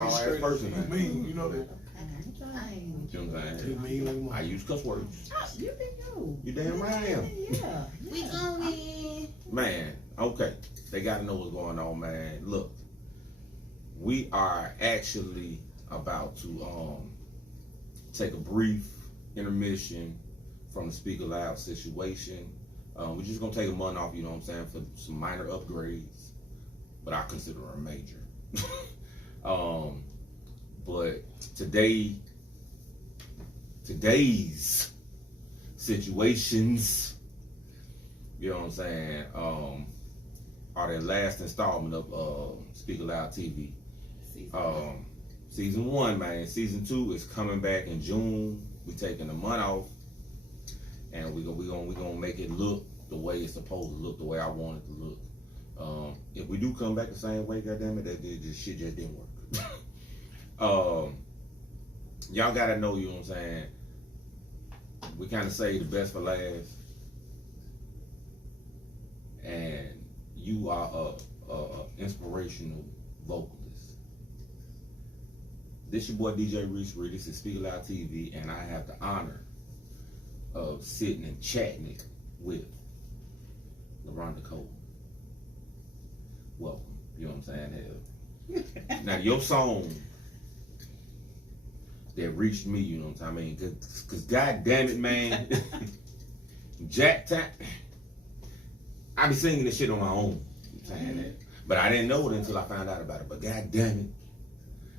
Ass person, man. Mean, you know that. You know what I'm saying? Mean like a I use cuss words. You can go. You damn right I am. Yeah. We going. Man, okay. They gotta know what's going on, man. Look, we are actually about to take a brief intermission from the Speak Aloud situation. We're just gonna take a month off, you know what I'm saying, for some minor upgrades, but I consider them major. But today's situations, you know what I'm saying, are the last installment of Speak Aloud TV. Season 1, man. Season 2 is coming back in June. We're taking a month off, and we're gonna make it look the way it's supposed to look, the way I want it to look. If we do come back the same way, goddammit, that shit just didn't work. Y'all gotta know, you know what I'm saying, we kind of say the best for last, and you are a inspirational vocalist. This your boy DJ Reese Reed. This is Speak Aloud TV, and I have the honor of sitting and chatting it with Laronda Coleman. Welcome. You know what I'm saying? Hell. Now your song that reached me, you know what I mean? Cause god damn it, man. Jack Time. I be singing this shit on my own. You know saying that. But I didn't know it until I found out about it. But god damn it.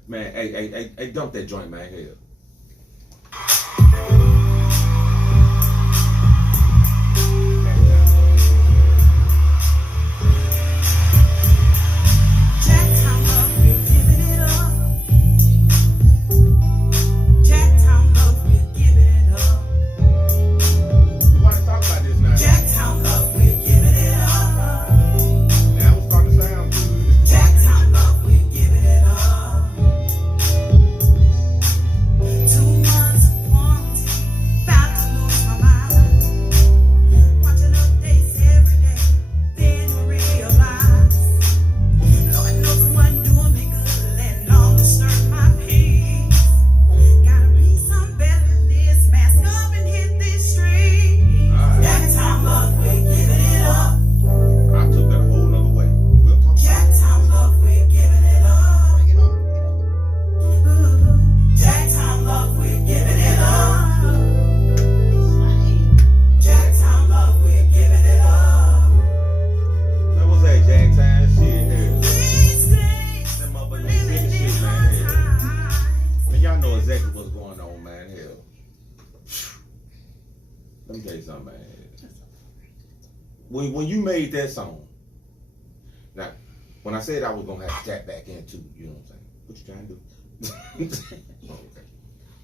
Man, hey, dump that joint, man. Hell. Let me tell you something, man. When you made that song, now, when I said I was gonna have to tap back into, you know what I'm saying? What you trying to do? Oh, okay.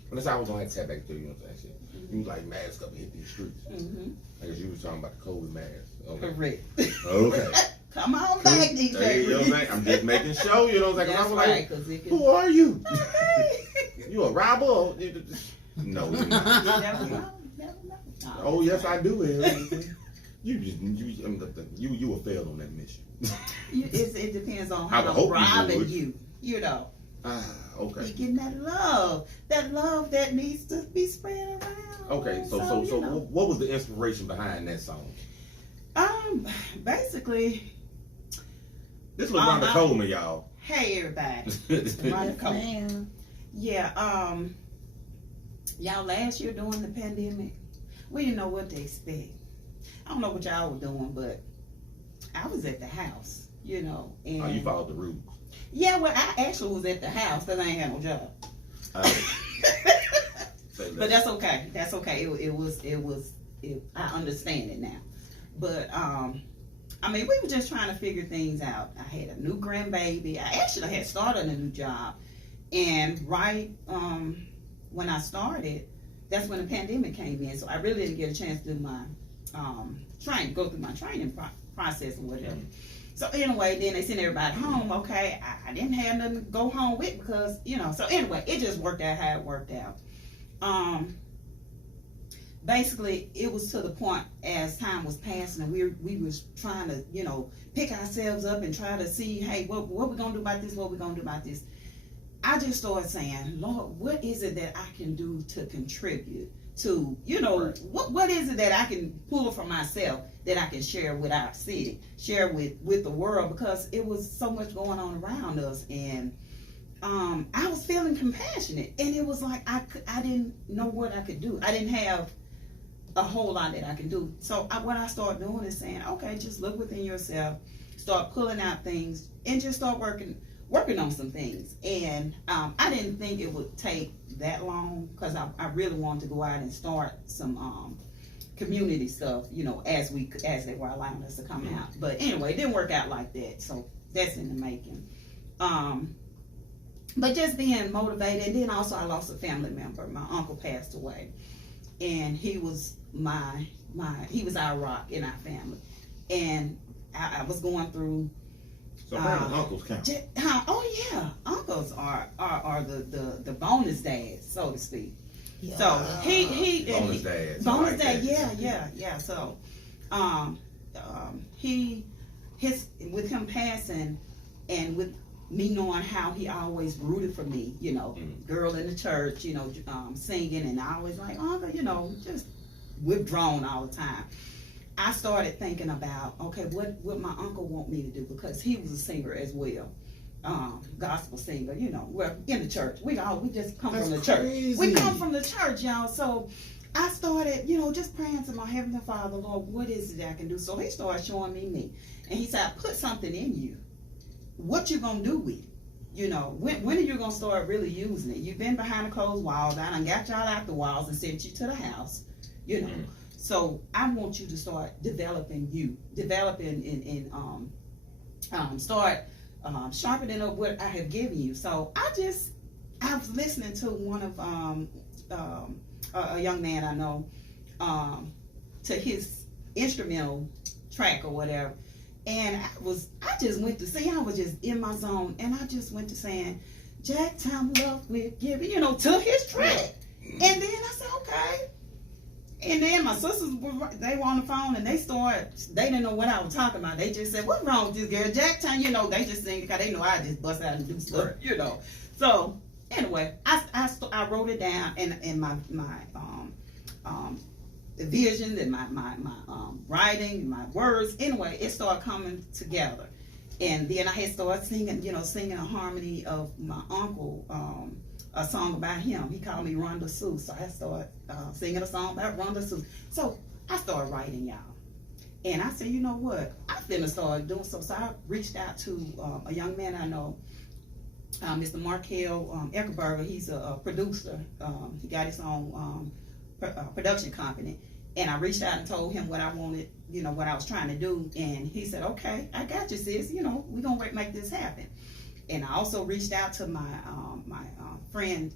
When I said I was gonna have to tap back into, you know what I'm saying? You was like, mask up and hit these streets. I guess you was talking about the COVID mask. Okay. Correct. Okay. Come on back, DJ. Hey, you know what I'm saying? I'm just making sure, you know what I'm saying? That's I was right, like, who are you? You a robber? No, you're not. You never know. Oh yes, I do. You will fail on that mission. It depends on how I'm robbing you. You know. Okay. He getting that love that needs to be spread around. Okay, so what was the inspiration behind that song? Basically, this was Laronda Coleman, y'all. Hey everybody, Laronda Coleman. Yeah. Y'all, last year during the pandemic, we didn't know what to expect. I don't know what y'all were doing, but I was at the house, you know. And you followed the rules. Yeah, well, I actually was at the house because I ain't had no job. But that's okay. That's okay. I understand it now. But I mean, we were just trying to figure things out. I had a new grandbaby. I actually had started a new job, and right when I started, that's when the pandemic came in. So I really didn't get a chance to do my go through my training process or whatever. So anyway, then they sent everybody home. Okay, I didn't have nothing to go home with because, you know. So anyway, it just worked out how it worked out. Basically, it was to the point as time was passing and we was trying to, you know, pick ourselves up and try to see, hey, what we gonna do about this? What we gonna do about this? I just started saying, Lord, what is it that I can do to contribute to, you know, Right. what is it that I can pull from myself that I can share with our city, share with the world, because it was so much going on around us, and I was feeling compassionate, and it was like I didn't know what I could do. I didn't have a whole lot that I can do. So what I started doing is saying, okay, just look within yourself, start pulling out things, and just start working on some things. And I didn't think it would take that long, because I really wanted to go out and start some community stuff, you know, as they were allowing us to come out. But anyway, it didn't work out like that, so that's in the making. But just being motivated, and then also I lost a family member. My uncle passed away, and he was he was our rock in our family, and I was going through. So how do uncles count? Oh yeah, uncles are the bonus dads, so to speak. Yeah. So he bonus dads. Bonus dad, yeah. So his with him passing, and with me knowing how he always rooted for me, you know, girl in the church, you know, singing, and I always like, uncle, you know, just withdrawn all the time. I started thinking about, okay, what my uncle want me to do, because he was a singer as well, gospel singer, you know, well, in the church. We just come from the church. We come from the church, y'all. So I started, you know, just praying to my Heavenly Father, Lord, what is it that I can do? So he started showing me. And he said, I put something in you. What you gonna do with it? You know, when are you gonna start really using it? You've been behind the closed walls. I done got y'all out the walls and sent you to the house, you know. So I want you to start developing and start sharpening up what I have given you. So I was listening to one of a young man I know, to his instrumental track or whatever, and I just went to sing. I was just in my zone, and I just went to saying, Jack Time Love with Giving, you know, to his track. And then I said, okay. And then my sisters they were on the phone, and they didn't know what I was talking about. They just said, what's wrong with this girl? Jack Time, you know, they just sing because they know I just bust out and do stuff, you know. So anyway, I wrote it down in my vision and my writing, my words. Anyway, it started coming together. And then I had started singing a harmony of my uncle, a song about him. He called me Rhonda Sue. So I started singing a song about Rhonda Sue. So I started writing, y'all. And I said, you know what? I finna start doing so. So I reached out to a young man I know, Mr. Markel Eckerberger. He's a producer. He got his own production company. And I reached out and told him what I wanted, you know, what I was trying to do. And he said, okay, I got you, sis. You know, we're going to make this happen. And I also reached out to my friend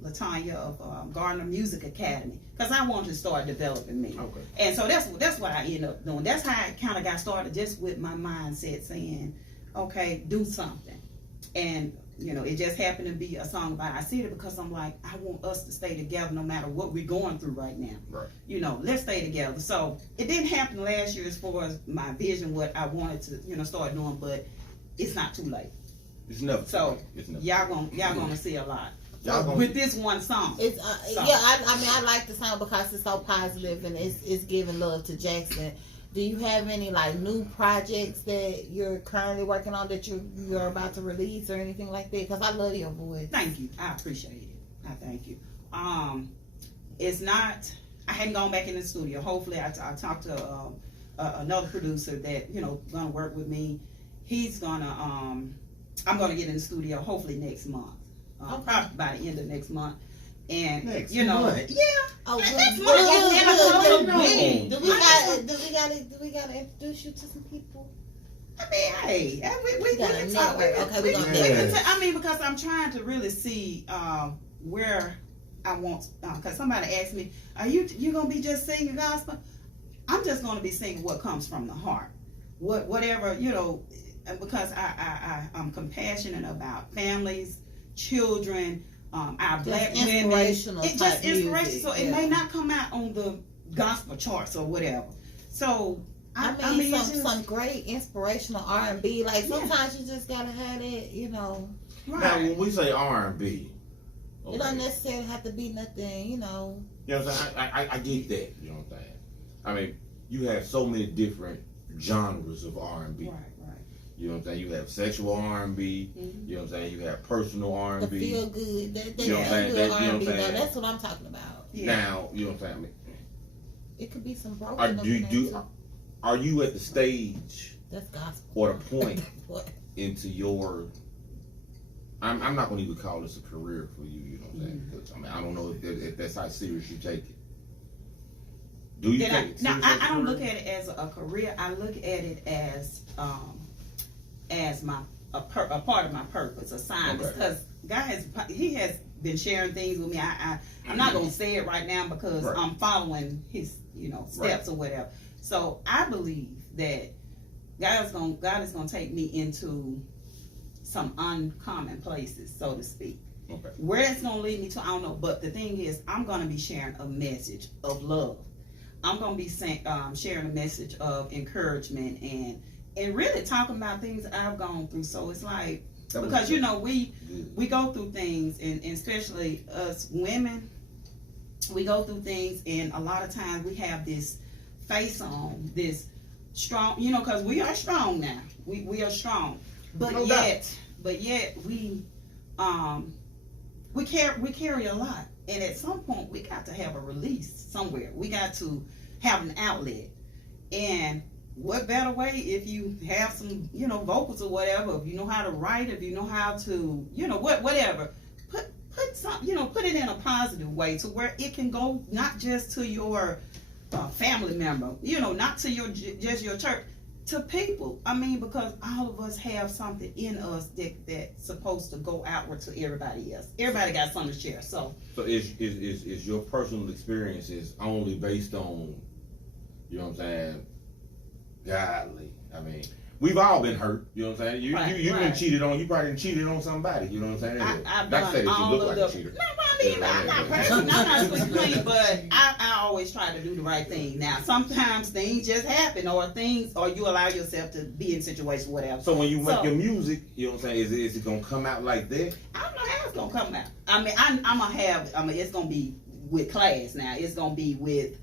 Latanya of Gardner Music Academy, because I wanted to start developing me. Okay. And so that's what I ended up doing. That's how I kind of got started, just with my mindset saying, okay, do something. And you know, it just happened to be a song about our city, because I'm like, I want us to stay together no matter what we're going through right now. Right. You know, let's stay together. So it didn't happen last year as far as my vision, what I wanted to, you know, start doing, but it's not too late. It's never. So y'all gonna see a lot with this one song. It's yeah. I mean, I like the song because it's so positive and it's giving love to Jackson. Do you have any like new projects that you're currently working on that you're about to release or anything like that? Because I love your voice. Thank you. I appreciate it. I thank you. It's not. I hadn't gone back in the studio. Hopefully, I talked to another producer that, you know, gonna work with me. He's gonna. I'm gonna get in the studio hopefully next month. Probably by the end of next month. And next you know, month. yeah. Oh, next month. Do we gotta introduce you to some people? I mean, hey, we can talk. I mean, because I'm trying to really see where I want. Because somebody asked me, "Are you gonna be just singing gospel?" I'm just gonna be singing what comes from the heart, whatever, you know. Because I'm compassionate about families, children. Our black women, it's just inspirational. So it may not come out on the gospel charts or whatever. So I mean some great inspirational R&B. Like sometimes you just gotta have it, you know. Now, when we say R&B, it don't necessarily have to be nothing, You know what I'm saying? I get that. You know what I'm saying? I mean, you have so many different genres of R&B. Right. You know what I'm saying? You have sexual R&B. Mm-hmm. You know what I'm saying? You have personal the R&B. feel good, that You know what I'm saying? feel That- good you know R&B. what I'm Now, saying? that's what I'm talking about. Yeah. Now, you know what I'm saying? I mean, It could be some broken Are, up do, in there, do, too. are you at the stage That's gospel. or the point What? into your? I'm not gonna even call this a career for you. You know what I'm saying? Because, I mean, I don't know if that's how serious you take it. Do you take it? No, serious as a I don't career? look at it as a career. I look at it as my a part of my purpose, assignment. Okay. Because he has been sharing things with me. I'm not gonna say it right now because Right. I'm following his steps or whatever. So I believe that God is gonna take me into some uncommon places, so to speak. Okay. Where it's gonna lead me to, I don't know. But the thing is, I'm gonna be sharing a message of love. I'm gonna be sharing a message of encouragement and really talking about things I've gone through. So it's like, because we go through things, and especially us women, we go through things, and a lot of times we have this face on, this strong, because we are strong now. We are strong, but No yet we carry a lot, and at some point we got to have a release somewhere. We got to have an outlet, and what better way if you have some vocals or whatever, if you know how to write, if you know how to whatever, put some put it in a positive way to where it can go not just to your family member, not to just your church, to people. I mean, because all of us have something in us that's supposed to go outward to everybody else. Everybody got something to share. So is your personal experiences only based on, you know what I'm saying, godly? I mean, we've all been hurt. You know what I'm saying? You been cheated on. You probably done cheated on somebody. You know what I'm saying? I've Not to say done that you all look of like the. a cheater. No, I mean, I'm not personally. I'm not supposed to clean, but I always try to do the right thing. Now, sometimes things just happen, or you allow yourself to be in situations, whatever. So when you make your music, you know what I'm saying? Is it gonna come out like that? I don't know how it's gonna come out. I mean, I'm gonna have. I mean, it's gonna be with class. Now, it's gonna be with.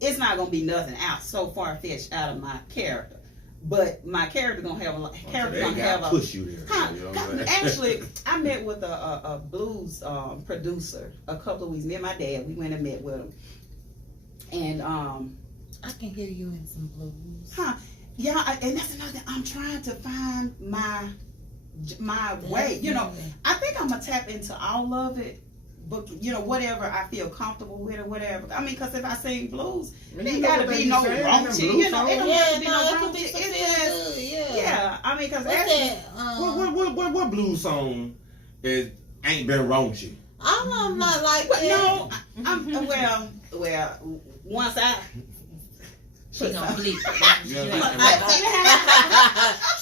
It's not gonna be nothing out so far fetched out of my character. But my character gonna have a push you there. Huh, You know what I'm saying? actually, I met with a blues producer a couple of weeks. Me and my dad, we went and met with him, and I can hear you in some blues. Yeah, and that's another thing. I'm trying to find my way. I think I'm gonna tap into all of it. But whatever I feel comfortable with or whatever. I mean, because if I sing blues, it ain't gotta be no raunchy. It don't have to be no raunchy. It's just yeah. I mean, because what blues song ain't been raunchy? I'm not like that. No, I'm well. Once I. She gonna flick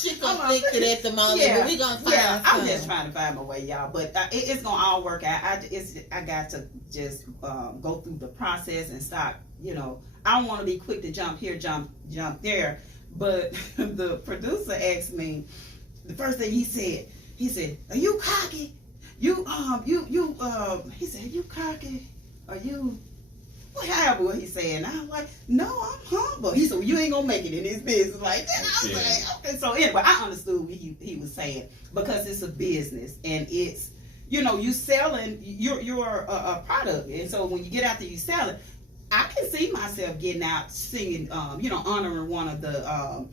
She gonna flick it at the moment. Yeah, but we gonna find I'm just trying to find my way, y'all. But it's gonna all work out. I got to just go through the process and stop. I don't want to be quick to jump here, jump there. But the producer asked me, the first thing he said, "Are you cocky? He said, "Are you cocky? Are you?" However what he's saying, I was like, no, I'm humble. He said, well, you ain't gonna make it in this business like that. I was like, okay. So anyway, I understood what he was saying, because it's a business, and it's you selling your a product, and so when you get out there, you sell it. I can see myself getting out singing, honoring one of the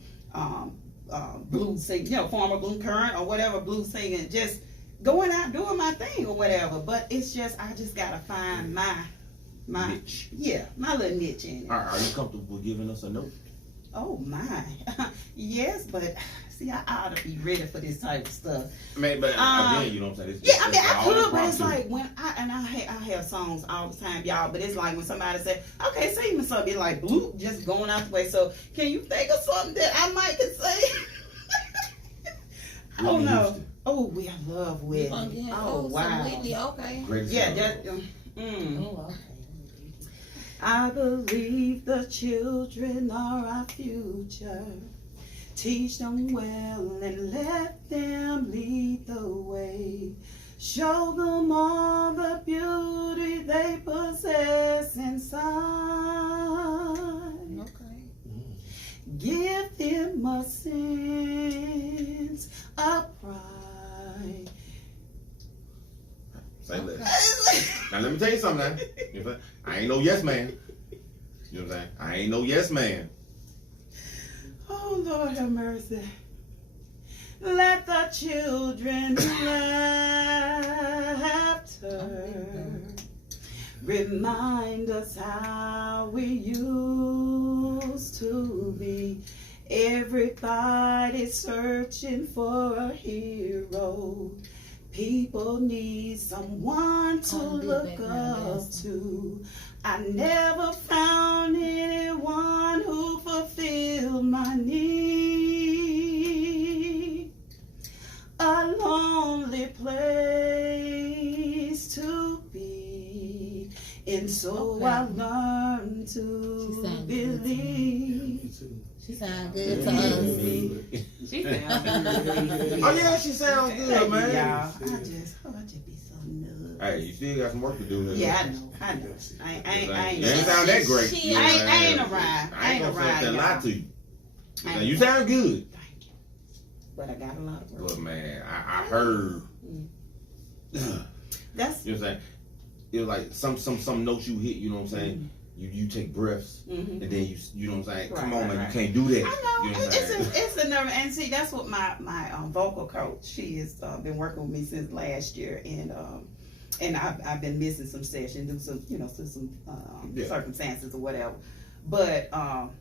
blues singing, former blues current or whatever blues singing, just going out doing my thing or whatever. But it's just I just gotta find my niche. Yeah, my little niche in it. Are you comfortable giving us a note? Oh my, yes, but see, I ought to be ready for this type of stuff. I mean, but again, you know what I'm saying? I could, but it's like when I have songs all the time, y'all. But it's like when somebody say, "Okay, sing me something," it's like bloop, just going out the way. So, can you think of something that I might could say? Oh no! Oh, we love Whitney. Oh wow! Whitney, okay. Great Oh, okay. I believe the children are our future. Teach them well and let them lead the way. Show them all the beauty they possess inside. Okay. Give them a sense of pride. Say less. Now let me tell you something now. You know what I'm saying? I ain't no yes man. You know what I'm saying? I ain't no yes man. Oh, Lord have mercy. Let the children laughter remind us how we used to be. Everybody searching for a hero. People need someone to look up to. I never found anyone who fulfilled my need. A lonely place to be. And so I learned to believe. She sound good to us. She sounds good. Oh yeah, she sounds good, man. Y'all. I just be so nervous. Hey, you still got some work to do. Yeah, I know. I ain't. You ain't sound that great. I ain't a ride. I ain't gonna sit there and lie to you. I Now, you sound good. Thank you. But I got a lot of work. But man, I heard. That's. You know what I'm saying? It was like some notes you hit. You know what I'm saying? You take breaths and then you know what I'm saying? Right, Come on, man, right. you can't do that. I know. You know what I'm saying? It's a nerve. And see, that's what my vocal coach. She has been working with me since last year, and I've been missing some sessions due to some circumstances or whatever. But I'm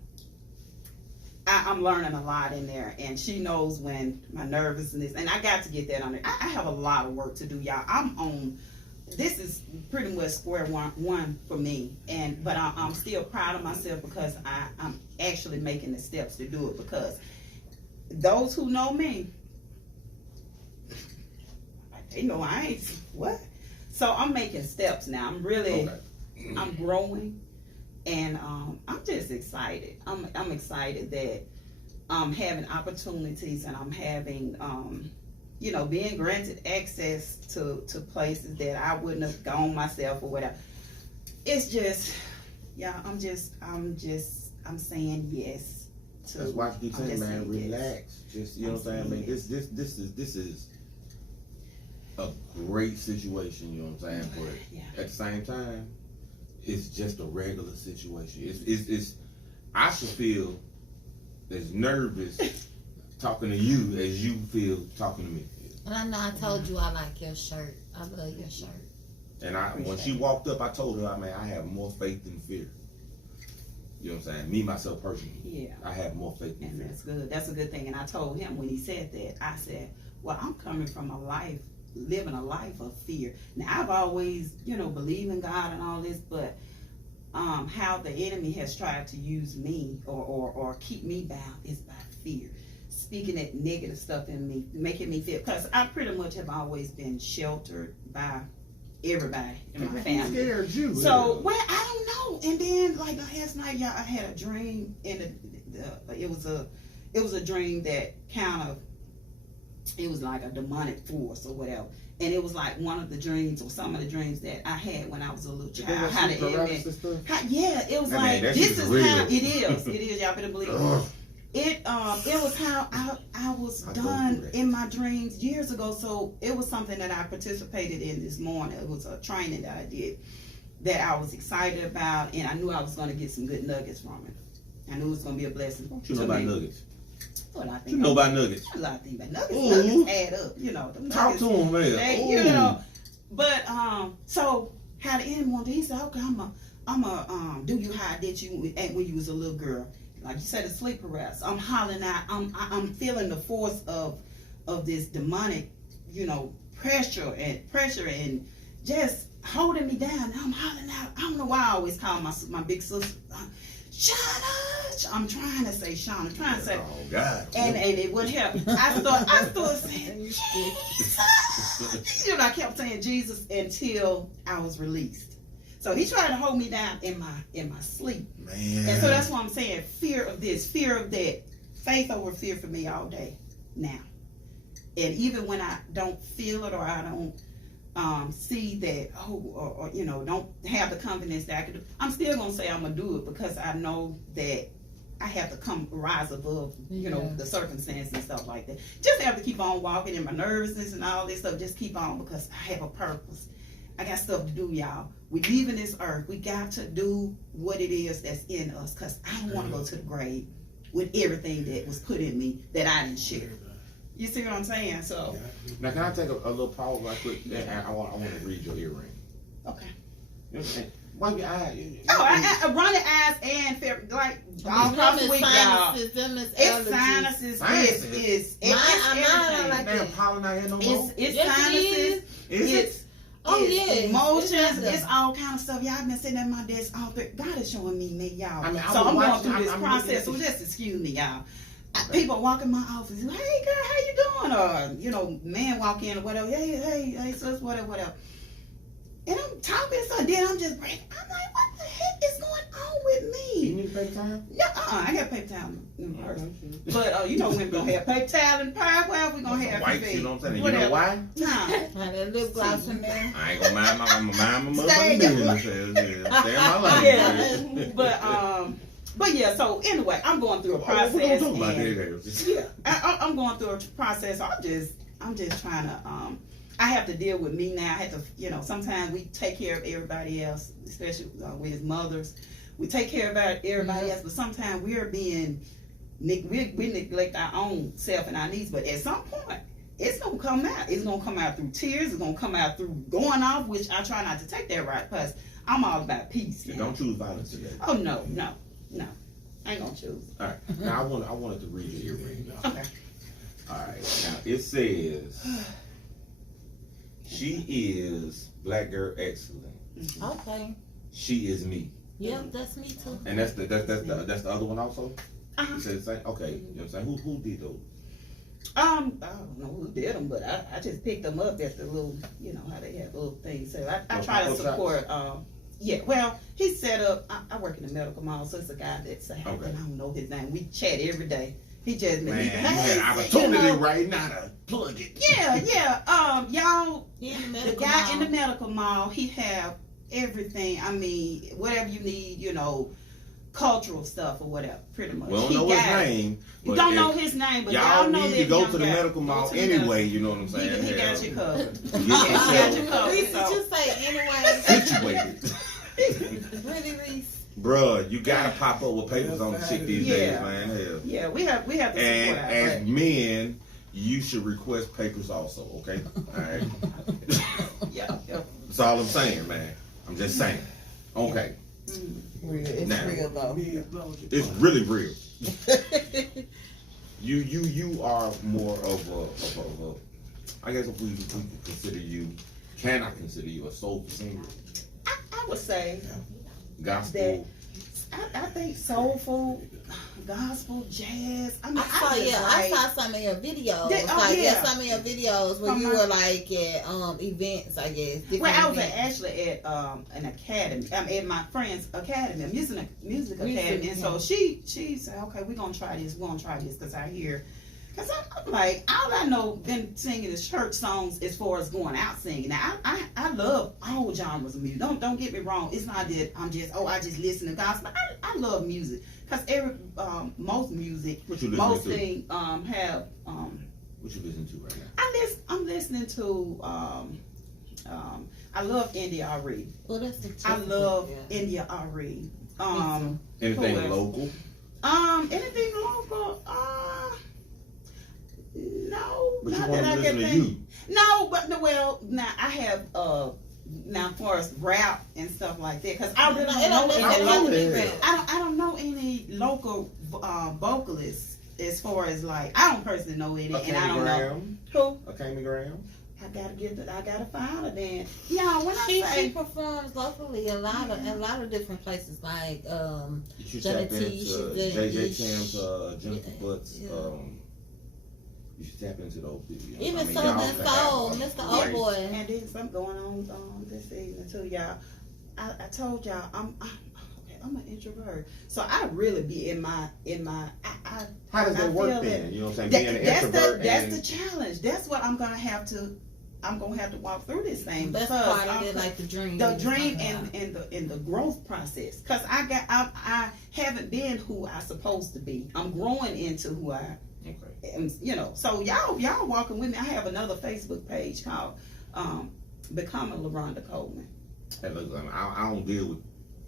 learning a lot in there, and she knows when my nervousness, and I got to get that under. I have a lot of work to do, y'all. I'm on. This is pretty much square one for me, but I'm still proud of myself because I'm actually making the steps to do it. Because those who know me, they know I ain't what. So I'm making steps now. I'm really, I'm growing, and I'm just excited. I'm excited that I'm having opportunities, and I'm having being granted access to places that I wouldn't have gone myself or whatever. It's just, I'm saying yes to. That's why I keep saying, man, relax. Yes. Just, you know what I'm saying? I mean, this is a great situation, you know what I'm saying? But at the same time, it's just a regular situation. It's I should feel as nervous talking to you as you feel talking to me. And I know I told you I like your shirt. I love your shirt. And when she walked up, I told her, I have more faith than fear. You know what I'm saying? Me, myself, personally. Yeah. I have more faith than And fear. that's good. That's a good thing. And I told him when he said that, I said, well, I'm coming from living a life of fear. Now, I've always, believed in God and all this, but how the enemy has tried to use me or keep me bound is by fear. Speaking that negative stuff in me, making me feel, because I pretty much have always been sheltered by everybody in my family. Scared you. So, well, I don't know. And then, like last night, y'all, I had a dream, and it was a dream that it was like a demonic force or whatever. And it was like one of the dreams or some of the dreams that I had when I was a little child. How the enemy, it was like, this is how it is. It is, y'all better believe it. It was how I was done in my dreams years ago. So it was something that I participated in this morning. It was a training that I did that I was excited about, and I knew I was going to get some good nuggets from it. I knew it was going to be a blessing. What you know about nuggets? What I think. You know about nuggets? A lot of things about nuggets. Nuggets add up, them Talk to them, man. But so how the enemy wanted, he said, okay, I'm a do you how I did you when you was a little girl. Like you said, the sleep paralysis. I'm hollering out. I'm feeling the force of this demonic, pressure and just holding me down. And I'm hollering out. I don't know why I always call my big sister, Shauna. I'm trying to say Shauna. I'm trying to say. Oh God. And it wouldn't help. I started saying Jesus. I kept saying Jesus until I was released. So he tried to hold me down in my sleep. Man. And so that's what I'm saying. Fear of this, fear of that. faith over fear for me all day now. And even when I don't feel it or I don't see that, or you know, don't have the confidence that I can do, I'm still gonna say I'm gonna do it because I know that I have to rise above, you know, the circumstances and stuff like that. Just have to keep on walking, and my nervousness and all this stuff, just keep on, because I have a purpose. I got stuff to do, y'all. We leaving this earth. We got to do what it is that's in us, because I don't want to go to the grave with everything that was put in me that I didn't share. You see what I'm saying? So now, can I take a little pause right quick? I want to read your earring. okay. You know what I'm saying? Wipe your eye. I running eyes and like all across the week, y'all. It's sinuses. It's everything. Like damn pollen not here no more. It's Yes, sinuses. It's Emotions. It's all kind of stuff. Y'all been sitting at my desk all day. God is showing me, y'all. I mean, so I'm going through this I'm process. So just excuse me, y'all. People walk in my office. Hey, girl, how you doing? Or you know, man walk in or whatever. Hey, sis, whatever. And I'm talking to something, then I'm just breaking. I'm like, what the heck is going on with me? You need paper towel? No, I got paper towel in my purse. But you know, we're gonna have paper towel in the purse. Well, we're gonna have wipes, you know what I'm saying? Whatever. You know why? Nah. that lip gloss in there. I ain't gonna mind my Stay in motherfucking your business. Stay in my life. Yeah. But yeah, so anyway, I'm going through a process. We don't talk about that. Yeah, I'm going through a process. I'm just trying to I have to deal with me now. I have to, you know, sometimes we take care of everybody else, especially with mothers. We take care of everybody else, but sometimes we neglect our own self and our needs. But at some point, it's gonna come out. It's gonna come out through tears. It's gonna come out through going off, which I try not to take that route because I'm all about peace. You don't choose violence today. Oh no, I ain't gonna choose. All right. Now I wanted to read your earring. Okay. All right. Now it says, she is Black Girl Excellent. Okay. She is me. Yep, that's me too. And that's the other one also. Uh-huh. You said the same. Okay. You know what I'm saying? Who did those? I don't know who did them, but I just picked them up at the little, you know how they have little things. So I try to support. Yeah, well, he set up. I work in the medical mall, so it's a guy that's I don't know his name. We chat every day. He just you had opportunity right now to plug it. Yeah. Y'all, the guy in the medical mall, he have everything. I mean, whatever you need, you know, cultural stuff or whatever, pretty much. We don't know his name. You don't know his name, but y'all know need that to go to the medical mall anyway. You know what I'm saying? He got you covered. He got you covered. Reese, just say anyway. Situated. Really, Reese. Bruh, you gotta pop up with papers on the chick these days, man. Hell. Yeah, we have to support And our as brand. men, you should request papers also, okay? Alright. Yeah. That's all I'm saying, man. I'm just saying. Okay. It's Now, real though. It's really real. You are more of a I guess if we can I consider you a soulful singer? I would say Gospel. I think soulful, gospel, jazz. I mean, I saw some of your videos. Some of your videos where you were like at events, I guess. Well, I was actually at an academy. At my friend's academy, a music academy. And so she said, okay, we're gonna try this. Because I hear. Because I'm like, all I know, been singing is church songs as far as going out singing. Now, I love all genres of music. Don't get me wrong. It's not that I just listen to gospel. I love music. Because most music, most things have... What you listening to right now? I'm listening to... I love India Ari. Well, that's I love India Ari. Anything local? Anything local? No, but not you that I can to think. You. No, but now I have now for us rap and stuff like that because I really don't know any local vocalists as far as like I don't personally know any, and I don't know who. Akami Graham. I gotta find her then. Yeah, when she performs locally a lot of different places like you should tap into JJ Cam's Jennifer Butts. You should tap into those videos. Even Southern Soul, Mr. Old Boy. And then something going on this evening too, y'all. I told y'all I'm I'm an introvert. So I really be in my. How does that work feel then? You know what I'm saying? Being an introvert. That's the challenge. That's what I'm gonna have to walk through this thing. That's part of it, like the dream. The dream and the growth process. Cause I haven't been who I supposed to be. I'm growing into who I. Okay. And, you know, so y'all walking with me. I have another Facebook page called Becoming Laronda Coleman. Hey, look, I don't deal with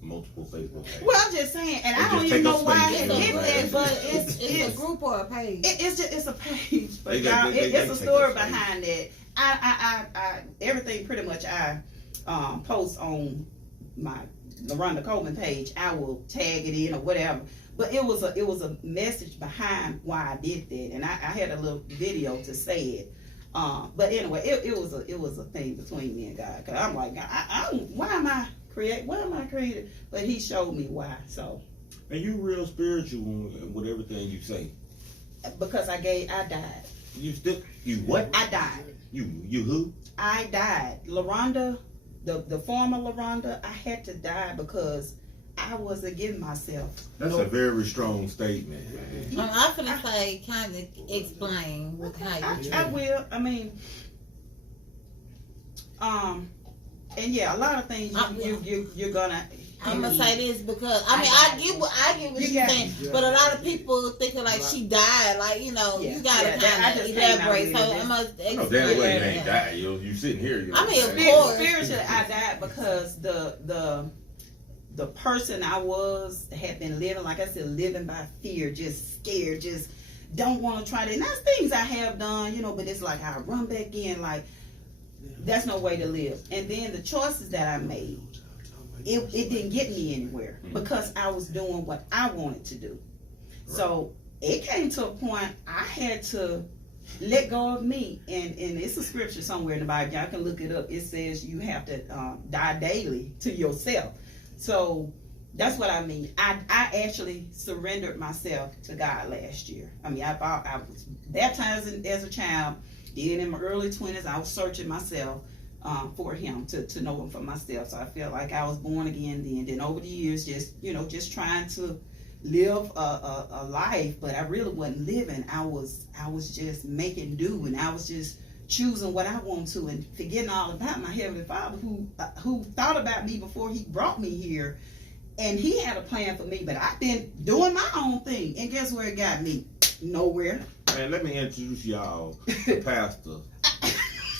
multiple Facebook pages. Well, I'm just saying, and It I don't just even take know up why I space, had you know, did right? that, but It's a group or a page. It's a page. But They y'all, take it's a up story space. behind that. I everything pretty much I post on my Laronda Coleman page. I will tag it in or whatever. But it was a message behind why I did that, and I had a little video to say it. But anyway, it was a thing between me and God. Cause I'm like, why am I created? But He showed me why. So. And you real spiritual with everything you say. Because I died. You what? I died. You who? I died. Laronda, the former Laronda, I had to die because I wasn't giving myself. That's a very strong statement, man. I feel like kind of explain with how you. I will. I mean, and yeah, a lot of things you're gonna. I'm gonna say this because I get what you're saying, but a lot of people thinking like she died, like you gotta kind of elaborate. So I'm gonna explain. No, damn well you ain't died. You sitting here. You know I mean, what I'm of saying? course. Spiritually, I died because the person I was had been living, like I said, living by fear, just scared, just don't want to try that. And that's things I have done, but it's like I run back in, like that's no way to live. And then the choices that I made, it didn't get me anywhere because I was doing what I wanted to do. Right. So it came to a point I had to let go of me. And it's a scripture somewhere in the Bible. Y'all can look it up. It says you have to die daily to yourself. So that's what I mean. I actually surrendered myself to God last year. I mean, I was baptized as a child. Then in my early 20s, I was searching myself for Him to know Him for myself. So I felt like I was born again then. Then over the years, just trying to live a life, but I really wasn't living. I was just making do, and I was just choosing what I want to and forgetting all about my Heavenly Father who thought about me before He brought me here, and He had a plan for me, but I've been doing my own thing, and guess where it got me? Nowhere. Man, let me introduce y'all to Pastor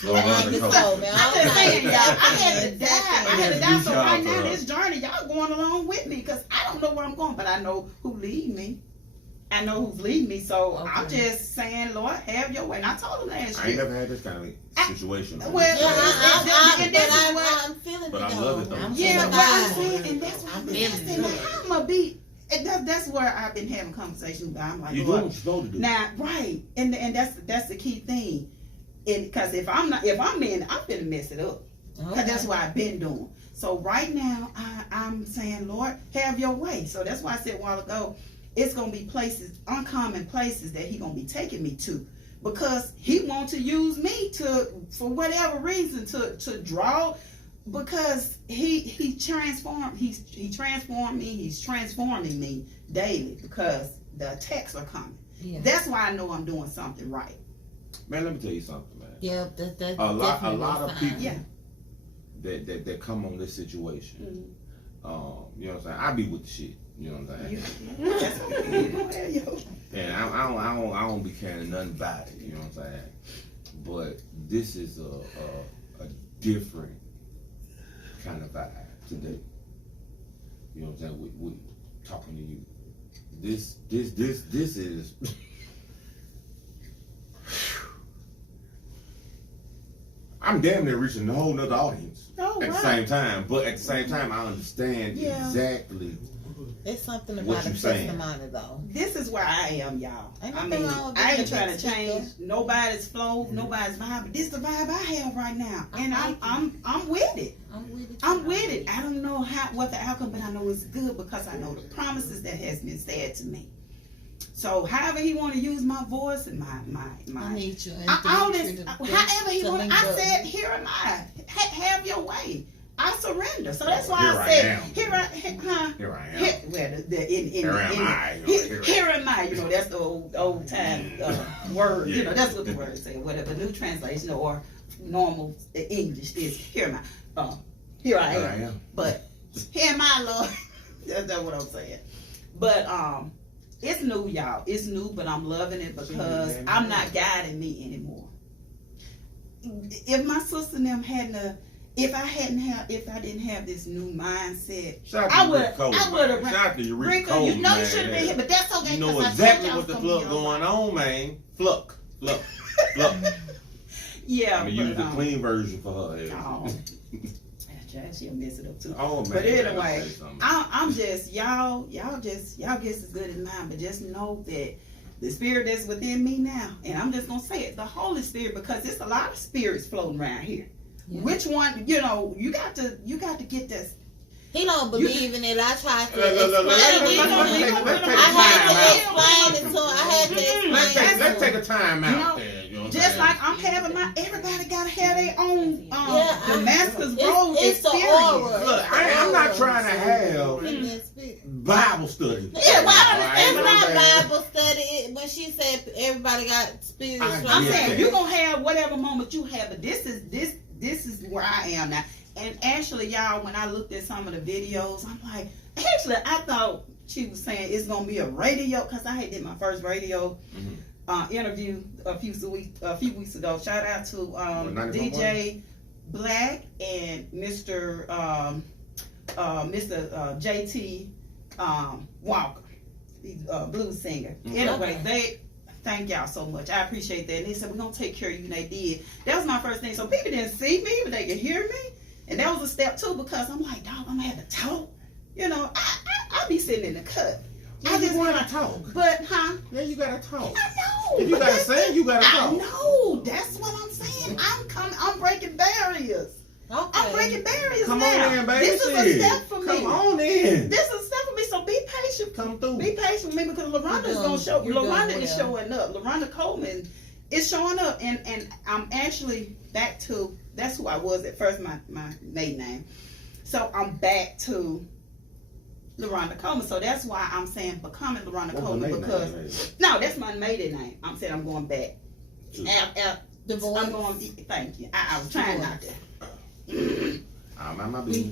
Laronda Coleman. I'm just saying, y'all, I had to die. I had to die, so right now, y'all this journey, y'all going along with me, because I don't know where I'm going, but I know who lead me. I know who's leading me, so okay. I'm just saying, Lord, have your way. And I told him last I ain't year. never had this kind of situation. I'm feeling it. But I love it though. Yeah, but I'm saying, and that's why I'm asking, like, how I'm gonna be. And that's where I've been having conversations about. I'm like, you Lord, doing what you're supposed to do. now, right, and that's the key thing. And because if I'm gonna mess it up. Because that's what I've been doing. So right now, I'm saying, Lord, have your way. So that's why I said a while ago, it's going to be places, uncommon places that He's going to be taking me to. Because He wants to use me for whatever reason, to draw. Because He transformed me. He's transforming me daily because the attacks are coming. Yeah. That's why I know I'm doing something right. Man, let me tell you something, man. Yeah, that's a lot of people yeah. that come on this situation. Mm-hmm. You know what I'm saying? I be with the shit. You know what I'm saying? And I don't be caring nothing about it. You know what I'm saying? But this is a different kind of vibe today. You know what I'm saying? We talking to you. This is. I'm damn near reaching a whole nother audience at the same time. But at the same time, I understand exactly. It's something about the testimony, though. This is where I am, y'all. I ain't trying to change nobody's flow, nobody's vibe, but this is the vibe I have right now, and I'm with it. I'm with it. I don't know what the outcome, but I know it's good because I know the promises that has been said to me. So however He want to use my voice and my nature, all this, however He want, I said, here am I. Have your way. I surrender. surrender. So that's why Here I I said, am. here I am. Here I am. Here am I. You know, that's the old time word. You know, that's what the word say. Whatever New Translation or normal English is. Here am I. Here I am. But here am I, Lord. That's what I'm saying. But it's new, y'all. It's new, but I'm loving it because I'm not guiding me anymore. If my sister and them hadn't, if I didn't have this new mindset, I would have. Shout out to you, Rick Coleman, You know you should have been here, but that's okay. You know exactly what the fuck going on, man. Fluck. Yeah, I'm gonna use the clean version for her. Oh. She'll mess it up too. Oh man! But anyway, I'm just y'all guess as good as mine. But just know that the spirit that's within me now, and I'm just gonna say it, the Holy Spirit, because there's a lot of spirits floating around here. Yeah. Which one? You know, you got to get this. He don't believe in it. I tried to explain it. Let's take a time out there. Just like I'm having everybody gotta have their own Damascus Road experience. Look, I'm not trying to have Bible study. Yeah, well, it's not Bible study. When she said everybody got spirits, I'm saying you're gonna have whatever moment you have, but this is where I am now. And actually, y'all, when I looked at some of the videos, I'm like, actually, I thought she was saying it's gonna be a radio, because I had did my first radio interview a few weeks ago. Shout out to DJ Black and Mr. JT Walker, he's a blues singer. Anyway, they thank y'all so much. I appreciate that. And they said we're gonna take care of you, and they did. That was my first thing. So people didn't see me, but they could hear me. And that was a step too, because I'm like, dog, I'm gonna have to talk. You know, I be sitting in the cut. I just want to talk. But, yeah, you gotta talk. I know. If you gotta sing, you gotta talk. I know. That's what I'm saying. I'm breaking barriers. Okay. I'm breaking barriers Come now. on in, baby. This is a step for me. Come on in. This is a step for me. So be patient. Come through. Be patient with me, because Laronda is gonna show. Laronda is showing up. Laronda Coleman is showing up, and I'm actually back to. That's who I was at first, my maiden name. So I'm back to Laronda Coleman. So that's why I'm saying becoming Laronda Coleman, because no, that's my maiden name. I'm saying I'm going back. Divorce. I'm going. Thank you. I was trying not to.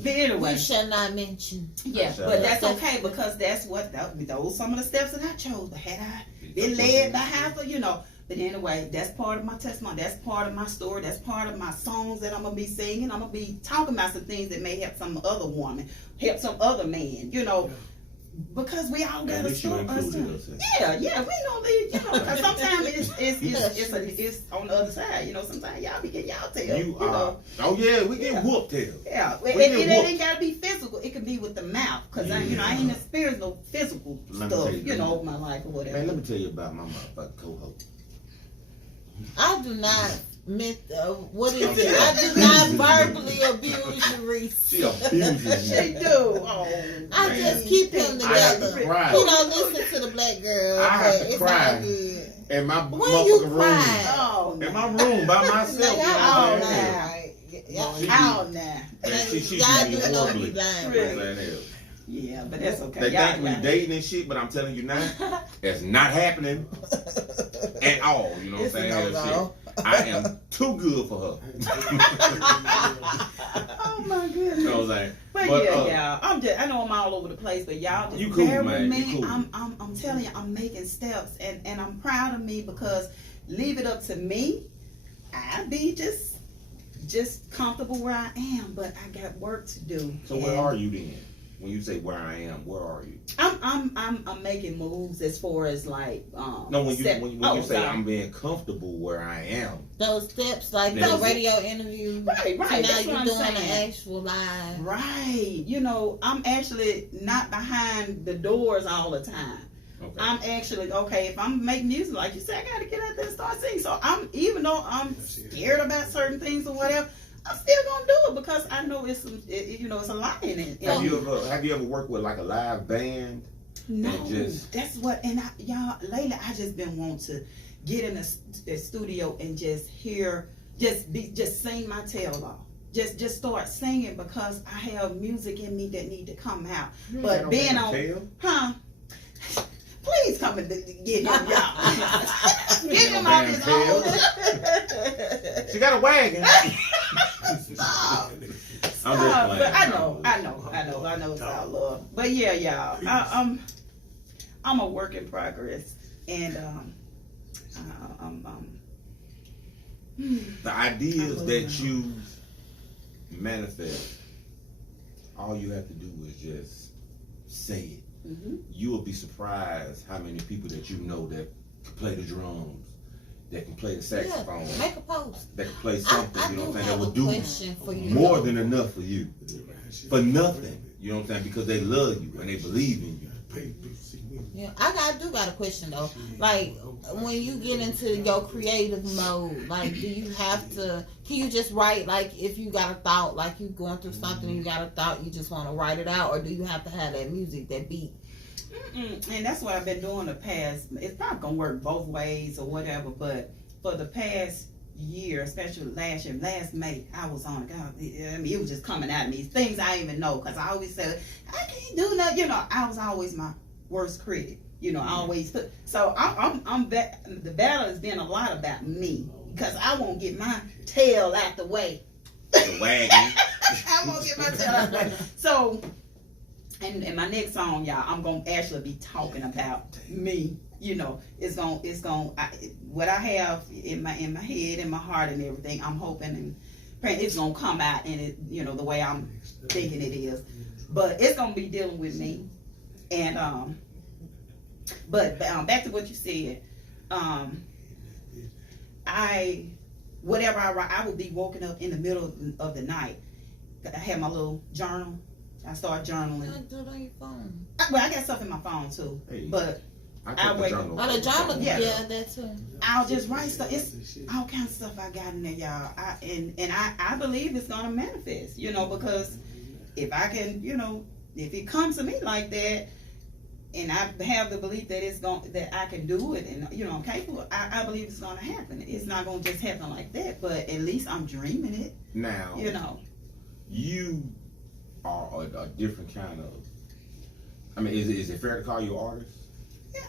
Anyway. We shall not mention. Yeah, but that's okay, because that's what those some of the steps that I chose. But had I been led by half of, you know. But anyway, that's part of my testimony. That's part of my story. That's part of my songs that I'm going to be singing. I'm going to be talking about some things that may help some other woman, help some other man, you know. Because we all got a story. Yeah, we don't leave, you know, because sometimes it's on the other side, you know. Sometimes y'all be getting y'all tail. You know. Oh yeah, we get whooped tail. Yeah, it ain't gotta be physical. It can be with the mouth, because I ain't experienced no physical stuff, you know, over my life or whatever. Man, let me tell you about my motherfucking co-host. I do not what is it? I do not verbally abuse Reese. She abuses you. She do. Oh, I just keep him together. You know, listen to the black girl. I have to it's cry. not good. In my when you room. Oh, in my room by myself. Y'all do know me lying. Yeah, but that's okay. They think we dating and shit, but I'm telling you now, it's not happening at all. You know what I'm saying? I am too good for her. Oh my goodness. You know what I'm saying? But yeah, y'all. I know I'm all over the place, but y'all just bear with me. Cool. I'm telling you, I'm making steps, and I'm proud of me, because leave it up to me, I'd be just comfortable where I am, but I got work to do. So where are you then? When you say where I am, where are you? I'm making moves as far as like no, when you say I'm being comfortable where I am. Those steps, like the radio interview. Right. So now that's you're what doing I'm an saying. actual live. Right. You know, I'm actually not behind the doors all the time. Okay. I'm actually if I'm making music, like you said, I gotta get out there and start singing. So even though I'm scared about certain things or whatever, I'm still gonna do it, because I know it's a lot in it. Have you ever worked with like a live band? No, that's what. And y'all, lately I just been wanting to get in a studio and just sing my tail off. just start singing because I have music in me that need to come out. You ain't But got no being damn on, tail. huh? Please come and get him, y'all. Get him No off damn his tail. own. She got a wagon. Stop. I'm just Stop. playing. But I know it's all love. But yeah, y'all, I'm a work in progress, and The ideas that you manifest, all you have to do is just say it. Mhm. You will be surprised how many people that you know that can play the drums, that can play the saxophone, Yeah, make a post. that can play something, I you know do what I'm saying, have that a will do question for you. more than enough for you. For nothing. You know what I'm saying? Because they love you and they believe in you. Yeah, I do got a question though. Like, when you get into your creative mode, like, do you have to? Can you just write? Like, if you got a thought, like you going through something, and you got a thought, you just want to write it out, or do you have to have that music, that beat? And that's what I've been doing the past. It's not gonna work both ways or whatever, but for the past year, especially last May, I was on it. God, I mean, it was just coming at me. Things I didn't even know, because I always said I can't do nothing. You know, I was always my worst critic. You know, I always put. So I'm the battle has been a lot about me, because I won't get my tail out the way. The wagon. I won't get my tail out the way. So. And my next song, y'all, I'm gonna actually be talking about me. You know, it's gonna what I have in my head, in my heart, and everything. I'm hoping and praying it's gonna come out, and it, you know, the way I'm thinking it is. But it's gonna be dealing with me. And but back to what you said. Whatever I write, I will be woken up in the middle of the night. I have my little journal. I start journaling. You do it on your phone. Well, I got stuff in my phone too, Hey, but I wake journal. Oh, the journal, Yeah. yeah, that too. I'll just write stuff. It's all kinds of stuff I got in there, y'all. I believe it's gonna manifest, you know, because if I can, you know, if it comes to me like that, and I have the belief that I can do it, and you know I'm capable, I believe it's gonna happen. It's not gonna just happen like that, but at least I'm dreaming it. Now, You know. you are a different kind of. I mean, is it fair to call you an artist? Yeah.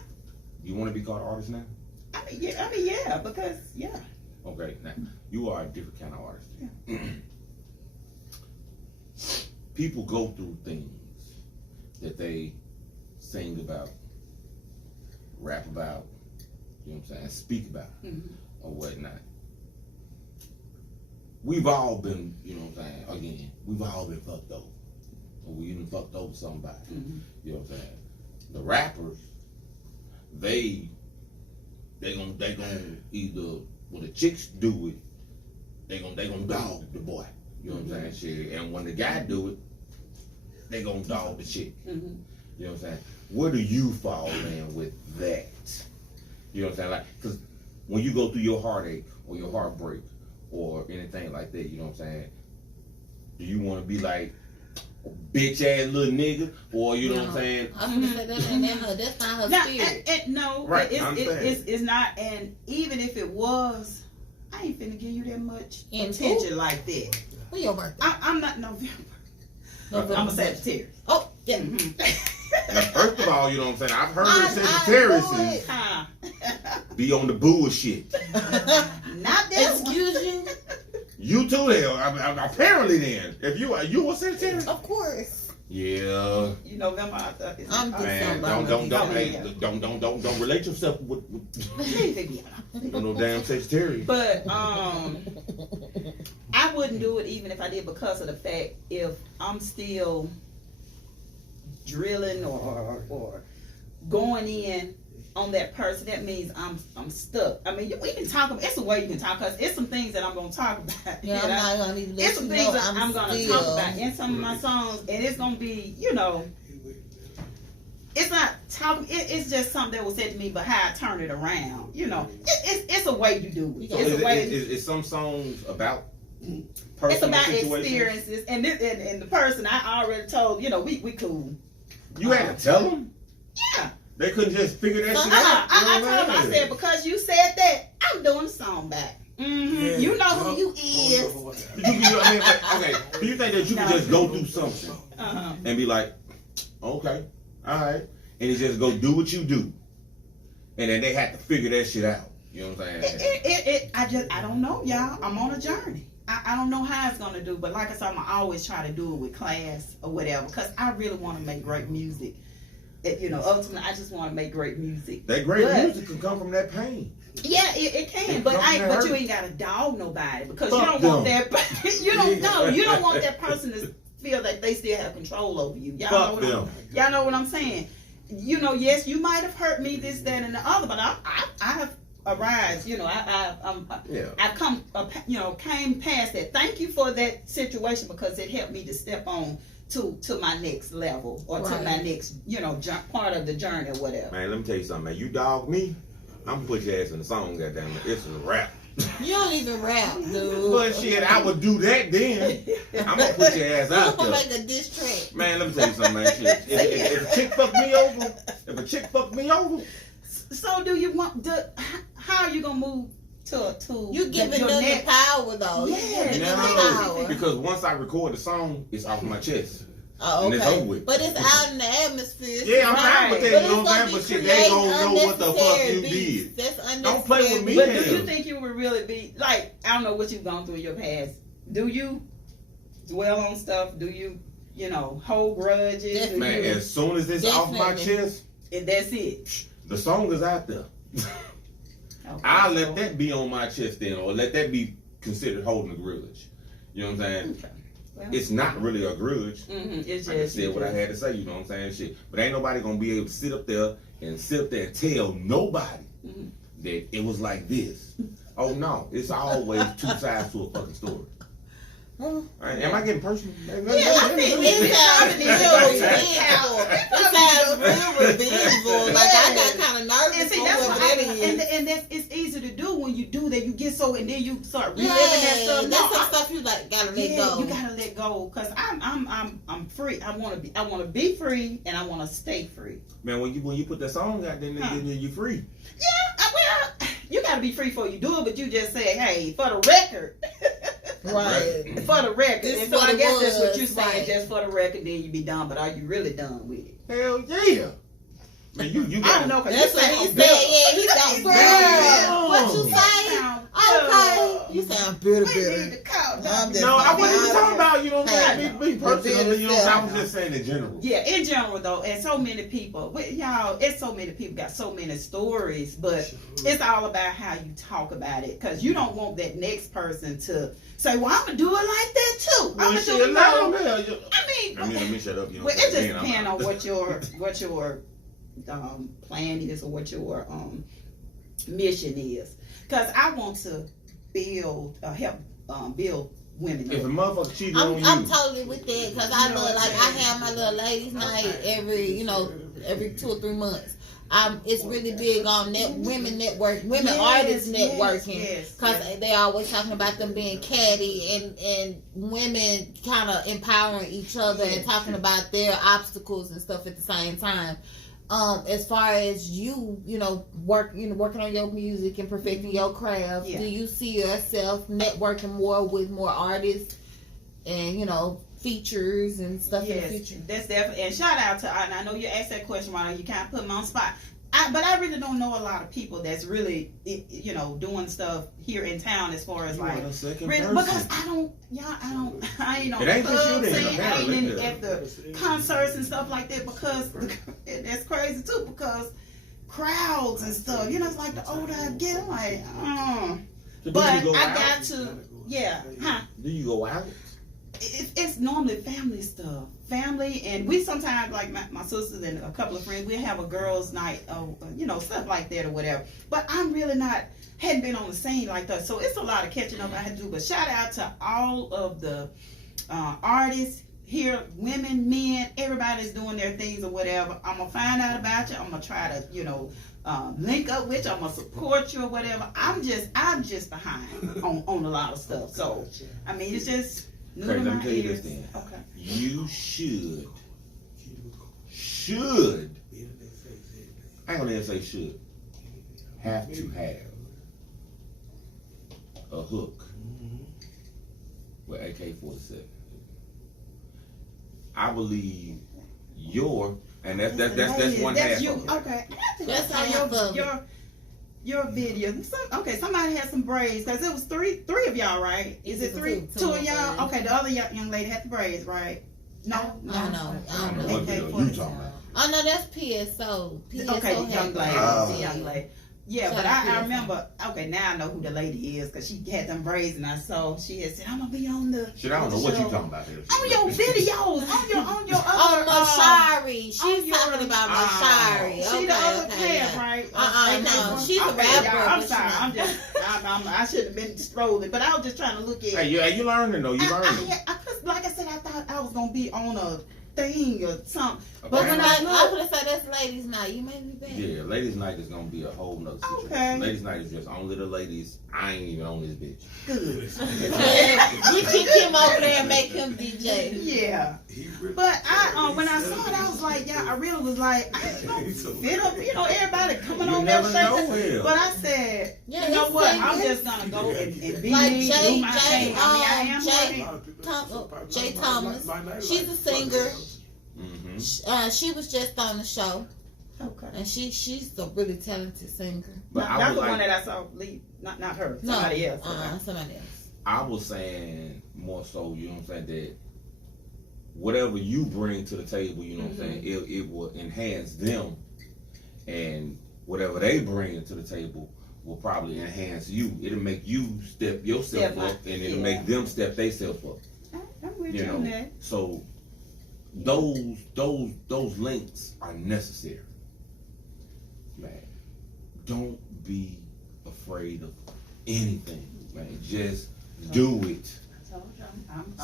You want to be called an artist now? I mean, yeah, because yeah. Okay, now you are a different kind of artist. Yeah. People go through things that they sing about, rap about, you know what I'm saying, speak about, or whatnot. We've all been, you know what I'm saying, again, we've all been fucked over. Or we even fucked over somebody. You know what I'm saying? The rappers, they gonna either, when the chicks do it, they gonna dog the boy. You know what I'm saying? Shit. And when the guy do it, they gonna dog the chick. You know what I'm saying? Where do you fall in with that? You know what I'm saying? Like, cause when you go through your heartache or your heartbreak or anything like that, you know what I'm saying? Do you want to be like a bitch ass little nigga, or you know what I'm saying? I was gonna say that's not her spirit. No, Right, it's not. And even if it was, I ain't finna give you that much And attention like that. When your birthday? I'm not November. I'm a Sagittarius. Oh, yeah. Now, first of all, you know what I'm saying? I've heard of Sagittarius be on the bullshit. Not this one. Excuse you? You too, hell. Apparently, then, if you a Sagittarius, Of course. yeah. You November. I thought it's I'm Man, don't relate yourself with no damn Sagittarius. But I wouldn't do it even if I did, because of the fact if I'm still drilling or going in on that person, that means I'm stuck. I mean, we can talk. It's a way you can talk, because it's some things that I'm gonna talk about. Yeah, I'm not gonna even let It's some you things know that I'm gonna still. talk about in some of my songs, and it's gonna be, you know, it's not talking. It's just something that was said to me, but how I turn it around. You know, it's a way you do it. So It's a way. is some songs about It's personal about situations? experiences, and the person I already told, you know, we cool. You had to tell them? Yeah. They couldn't just figure that shit out? I told him, I said, because you said that, I'm doing the song back. Mm-hmm. You know who you is. Okay, do you think that you can just go do something and be like, okay, all right, and you just go do what you do, and then they have to figure that shit out. You know what I'm saying? I don't know, y'all. I'm on a journey. I don't know how it's gonna do, but like I said, I always try to do it with class or whatever, because I really want to make great music. Ultimately, I just want to make great music. That great music can come from that pain. Yeah, it can, but you ain't gotta dog nobody, because you don't want that. You don't want that person to feel that they still have control over you. Y'all know what I'm saying. Yes, you might have hurt me, this, that, and the other, but I have arise. I've come, came past that. Thank you for that situation, because it helped me to step on to my next level, or to my next, part of the journey or whatever. Man, let me tell you something, man. You dog me, I'm gonna put your ass in the song, goddamn it. It's a rap. You don't even rap, dude. But shit, I would do that then. I'm gonna put your ass out there. I'm gonna make a diss track. Man, let me tell you something, man. Shit. If a chick fuck me over, so do you want how are you gonna move to you giving them the power though? Yeah, no, because once I record the song, it's off my chest. Oh, okay. And it's over with. But it's out in the atmosphere. Yeah, I'm fine with that. You know what I'm saying? But shit, they gonna know what the fuck you did. That's unnecessary. Don't play with me. But do you think you would really be like? I don't know what you've gone through in your past. Do you dwell on stuff? Do you, hold grudges? Man, as soon as it's off my chest, and that's it. The song is out there. Okay, I'll let that be on my chest then, or let that be considered holding a grudge. You know what I'm saying? Okay. Well, it's not really a grudge. Mm-hmm. It's I just said what I had to say. You know what I'm saying? Shit. But ain't nobody gonna be able to sit up there and tell nobody that it was like this. Oh no, it's always two sides to a fucking story. Am I getting personal? It sounds real revengeful. Like I got kind of nervous. And see, that's it's easy to do when you do that. You get so, and then you start reliving that stuff. That's some stuff you gotta let go. You gotta let go, because I'm free. I want to be free, and I want to stay free. Man, when you put that song out, then you free. Yeah, well, you gotta be free before you do it, but you just say, hey, for the record. Right. For the record. This and so I guess that's what you're saying, right. just for the record, then you be done. But are you really done with it? Hell yeah. Man, you I don't know, because that's what he said. Yeah, he sounds girl. What you say? Okay. You sound bitter. No, I wasn't even talking about, you know what I'm saying? Be personally, you know what I'm saying? I was just saying in general. Yeah, in general though, and so many people, it's so many people got so many stories, but it's all about how you talk about it, because you don't want that next person to say, well, I'm going to do it like that too. I'm going to do it. Let me shut up. You know, well, it just depends on what your plan is, or what your mission is. Because I want to help build women. If a motherfucker cheated on you, I'm totally with that, because I know, like, I have my little ladies' night every 2 or 3 months. It's really big on women artists networking, because they always talking about them being catty, and women kind of empowering each other and talking about their obstacles and stuff at the same time. As far as working on your music and perfecting your craft, do you see yourself networking more with more artists and features and stuff in the future? That's definitely. And shout out to, and I know you asked that question, Ron, you kind of put me on the spot. But I really don't know a lot of people that's really, doing stuff here in town, as far as like, because I ain't on the club scene, I ain't at the concerts and stuff like that, because that's crazy too, because crowds and stuff, it's like the older I get, I'm like, but I got to, Do you go out? It's normally family stuff. Family, and we sometimes, like my sisters and a couple of friends, we'll have a girls' night, stuff like that or whatever. But I'm really hadn't been on the scene like that. So it's a lot of catching up I had to do. But shout out to all of the artists here, women, men, everybody's doing their things or whatever. I'm going to find out about you. I'm going to try to, link up with you. I'm going to support you or whatever. I'm just behind on a lot of stuff. So, I mean, it's just... Let me tell you this then. Okay. You should. I ain't gonna even say should. Have to have a hook with AK-47. I believe and that's one half you. of it. Okay, That's how half your video. Somebody had some braids because it was three of y'all, right? Is it three? Two of y'all? Okay, the other young lady had the braids, right? No. I don't know. What video you talking about? Oh no, that's PSO. Okay, the young lady. Young lady. Yeah, Shout but out I PSO. remember. Okay, now I know who the lady is because she had them braids, and I saw she had said, "I'm gonna be on the." Shit, I don't know what you talking about here. On your videos, on your Oh, other. Mashari. She's your- talking about Mashari. She the other Okay, half, yeah. right? No, she's a Okay, rapper. y'all, I'm but sorry. she I'm not- just. I shouldn't have been strolling, but I was just trying to look at. Hey, you learning though? You learning? Like I said, I thought I was gonna be on a thing or something. But Okay. when I would say that's ladies' night, you made me bad. Yeah, ladies' night is gonna be a whole nother situation. Okay. Ladies' night is just only the ladies. I ain't even on this bitch. Good. We kick him over there and make him DJ. Yeah. But I when I saw it, I was like, yeah, I really was like, I ain't gonna fit up, everybody coming You on there never know shaking. him. But I said, Yeah, you know it's what? like I'm this. just gonna go and be Like me, do my thing. I mean, I am Jay Thomas. She's a singer. She was just on the show, Okay. and she's a really talented singer. But Not, I that's would the one like, that I saw lead. Not her. Somebody else. Somebody else. I was saying more so, you know what I'm saying, that whatever you bring to the table, you know what I'm saying, it will enhance them, and whatever they bring to the table will probably enhance you. It'll make you step yourself up, and it'll make them step themselves up. I'm with You you on know, that. so those links are necessary. Man, don't be afraid of anything, man. Just do it.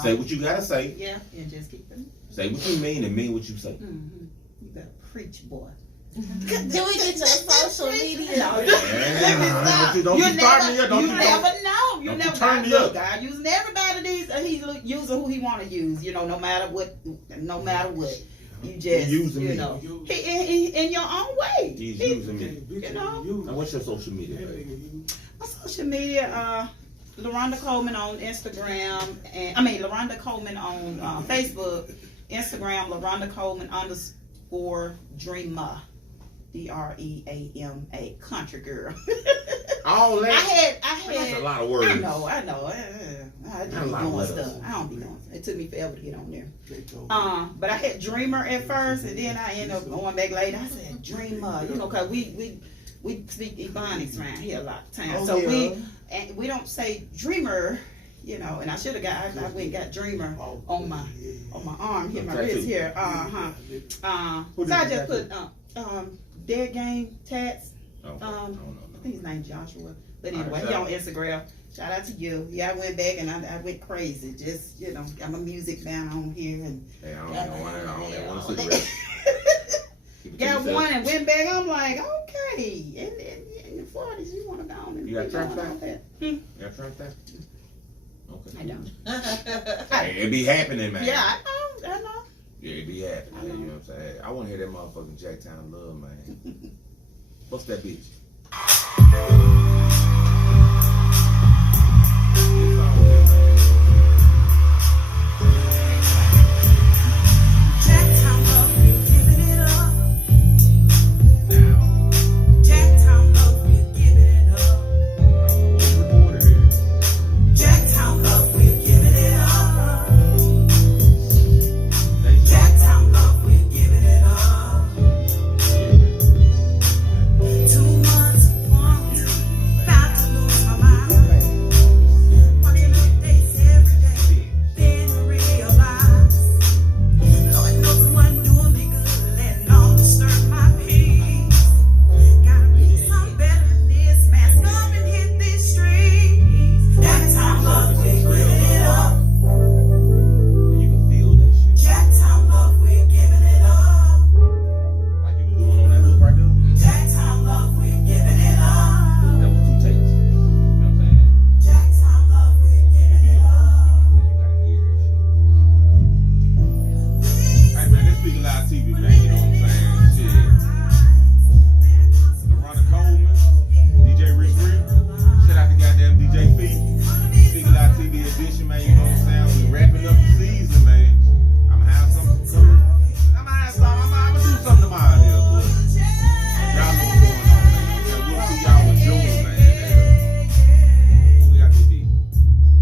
Say what you gotta say. Yeah, and just keep it. Say what you mean and mean what you say. Mm-hmm. You better preach, boy. Do we get your social media? No, Don't you start me up. Don't you you never don't. know. You don't never you turn me look, up. God using everybody these. He's using who he want to use. No matter what. No matter what. You just He using me. He, in your own way. He's using me. You know. Now what's your social media, baby? My social media, Laronda Coleman on Instagram, and Laronda Coleman on Facebook, Instagram, Laronda Coleman _Dreama, DREAMA, country girl. All that. I That's had. a lot of words. I know. I just be a lot of doing letters. stuff. I don't be doing. It took me forever to get on there. But I had Dreamer at first, and then I ended up going back later. I said Dreamer, cause we speak Ebonics around here a lot of times. So we don't say Dreamer, and I should have I went and got Dreamer on my arm here, my wrist here. So I just put Dead Game Tats. I think his name's Joshua. But anyway, he on Instagram. Shout out to you. Yeah, I went back and I went crazy. Just, got my music down on here. And Hey, I don't want to cigarette. got one and went back. I'm like, okay. In the 40s, you want to go on and You got trunk all that. You got trunk that? Okay. I don't. Hey, it be happening, man. Yeah, I know. Yeah, it be happening. You know what I'm saying? I want to hear that motherfucking Jacktown Love, man. What's that bitch?